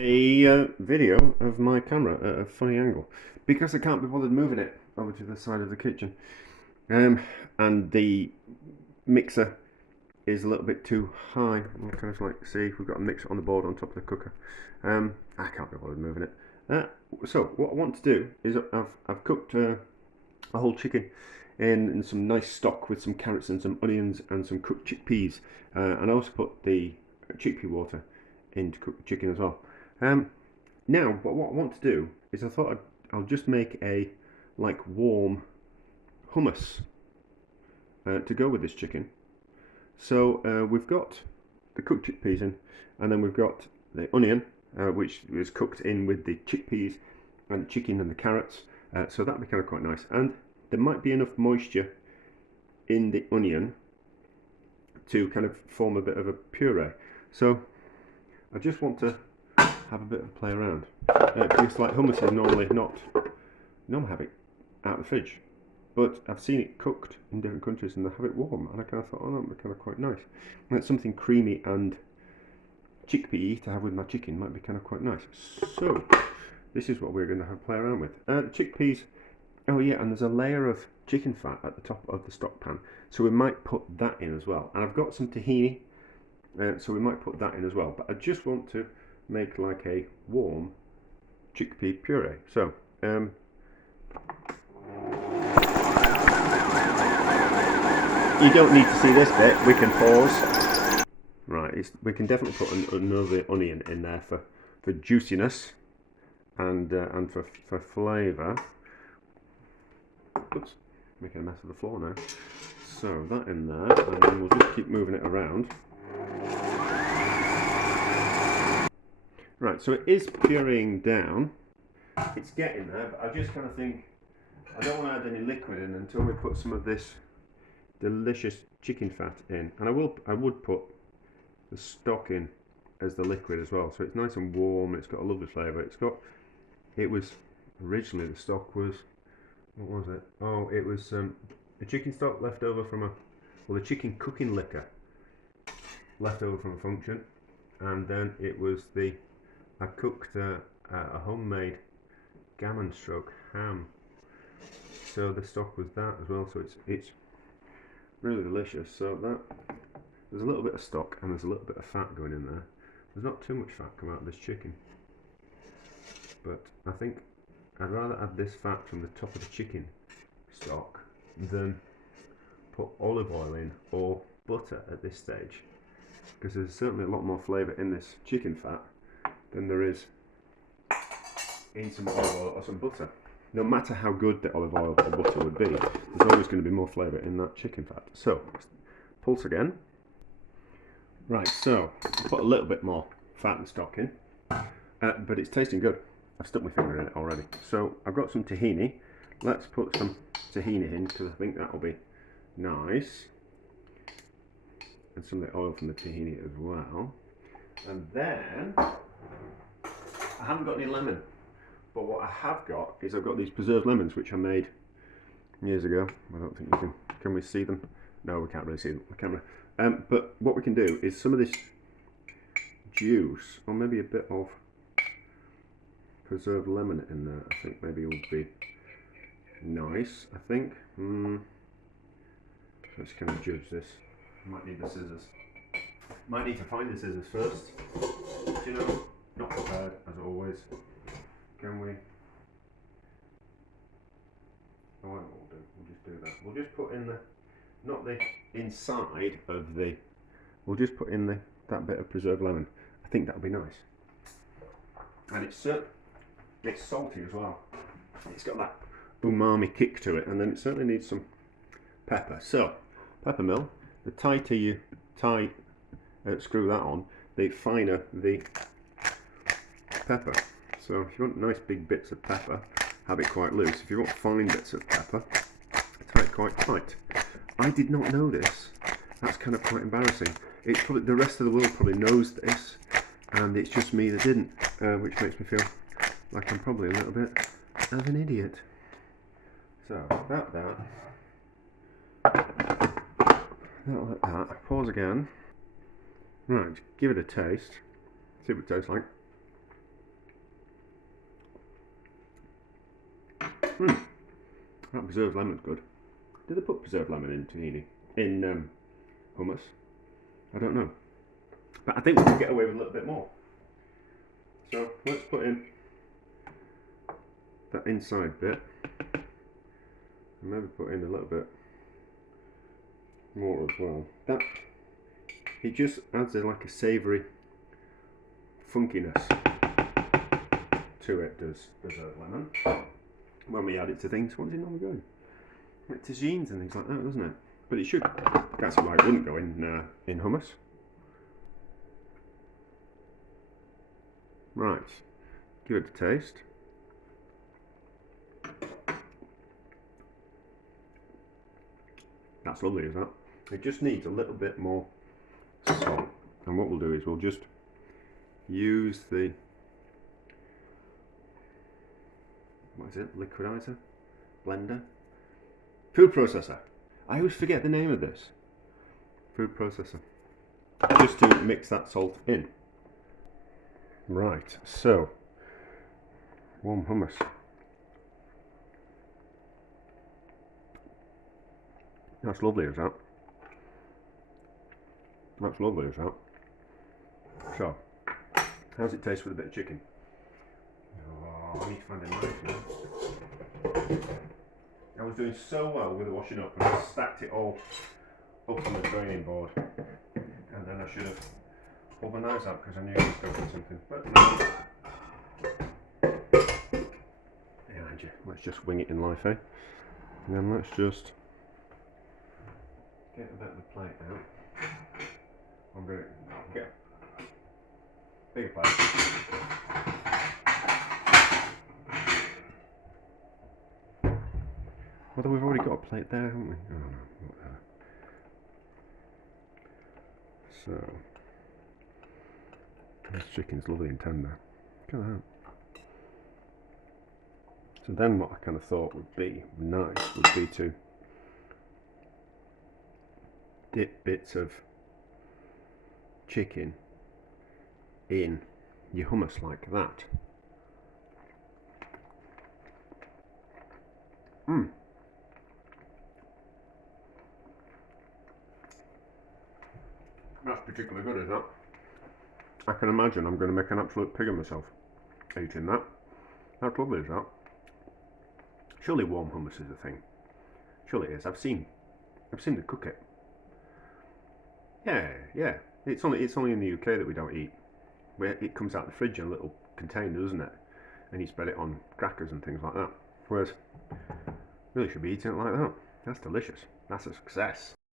a video of my camera at a funny angle because I can't be bothered moving it over to the side of the kitchen, and the mixer is a little bit too high. I'll kind of like see we've got a mixer on the board on top of the cooker. I can't be bothered moving it. So what I want to do is I've cooked a whole chicken in some nice stock with some carrots and some onions and some cooked chickpeas, and I also put the chickpea water in to cook the chicken as well. Now, what I want to do is I'll just make a like warm hummus to go with this chicken. So we've got the cooked chickpeas in, and then we've got the onion, which is cooked in with the chickpeas and the chicken and the carrots. So that'd be kind of quite nice, and there might be enough moisture in the onion to kind of form a bit of a puree. So I just want to have a bit of a play around. Because like hummus is normally have it out of the fridge, but I've seen it cooked in different countries and they have it warm, and I kind of thought, oh, that would be kind of quite nice. And that's something creamy and chickpea to have with my chicken might be kind of quite nice. So this is what we're going to have play around with. The chickpeas. Oh yeah, and there's a layer of chicken fat at the top of the stock pan, so we might put that in as well. And I've got some tahini, so we might put that in as well. But I just want to make like a warm chickpea puree. So you don't need to see this bit, we can pause. Right, we can definitely put another onion in there for juiciness and for flavour. Oops, making a mess of the floor now. So that in there, and then we'll just keep moving it around. Right, so it is pureeing down. It's getting there, but I just kind of think I don't want to add any liquid in until we put some of this delicious chicken fat in. And I would put the stock in as the liquid as well, so it's nice and warm. It's got a lovely flavour. Originally the stock was, what was it? Oh, it was a chicken stock left over from the chicken cooking liquor left over from a function, and then it was I cooked a homemade gammon stroke ham, so the stock was that as well. So it's really delicious. So there's a little bit of stock and there's a little bit of fat going in there. There's not too much fat coming out of this chicken, but I think I'd rather add this fat from the top of the chicken stock than put olive oil in or butter at this stage, because there's certainly a lot more flavour in this chicken fat than there is in some olive oil or some butter. No matter how good the olive oil or butter would be, there's always going to be more flavour in that chicken fat. So, pulse again. Right, so I'll put a little bit more fat and stock in, but it's tasting good. I've stuck my finger in it already. So I've got some tahini. Let's put some tahini in because I think that'll be nice. And some of the oil from the tahini as well. And then I haven't got any lemon, but what I have got is I've got these preserved lemons which I made years ago. I don't think you can we see them? No, we can't really see them on the camera. But what we can do is some of this juice, or maybe a bit of preserved lemon in there, I think maybe would be nice. I think. Let's kind of judge this. Might need the scissors. Might need to find the scissors first. You know, not prepared as always. Can we? Oh, I won't do. We'll just do that. We'll just put in not the inside of the. We'll just put in that bit of preserved lemon. I think that'll be nice. And it's salty as well. It's got that umami kick to it, and then it certainly needs some pepper. So, pepper mill. The tighter you screw that on, the finer the pepper. So if you want nice big bits of pepper, have it quite loose. If you want fine bits of pepper, tie it quite tight. I did not know this. That's kind of quite embarrassing. It's probably the rest of the world probably knows this, and it's just me that didn't, which makes me feel like I'm probably a little bit of an idiot. So that. Like that. Pause again. Right, give it a taste. See what it tastes like. That preserved lemon's good. Did they put preserved lemon in tahini? In hummus? I don't know. But I think we can get away with a little bit more. So let's put in that inside bit. And maybe put in a little bit more as well. That it just adds like a savoury funkiness to it, does preserved lemon. When we add it to things, what does it normally go in? Like tagines and things like that, doesn't it? But it should. That's why it wouldn't go in hummus. Right, give it a taste. That's lovely, is that? It just needs a little bit more salt. And what we'll do is we'll just use the, what is it, liquidizer? Blender? Food processor. I always forget the name of this. Food processor. Just to mix that salt in. Right, so warm hummus. That's lovely, is that? That's lovely, is that? So, how's it taste with a bit of chicken? Oh, I need to find a knife now. I was doing so well with the washing up and I stacked it all up on the draining board. And then I should have pulled my knives out because I knew I was going to something. But no. Behind you. Let's just wing it in life, eh? And then let's just get a bit of the plate out. I'm going to get a bigger plate. Although we've already got a plate there, haven't we? Oh no, whatever. So, this chicken's lovely and tender. Look at that. So then what I kind of thought would be nice would be to dip bits of chicken in your hummus like that. That's particularly good, is that? I can imagine I'm going to make an absolute pig of myself eating that. That's lovely, is that? Surely warm hummus is a thing. Surely it is. I've seen them cook it. Yeah. It's only in the UK that we don't eat. Where it comes out of the fridge in a little container, doesn't it? And you spread it on crackers and things like that. Whereas, really should be eating it like that. That's delicious. That's a success.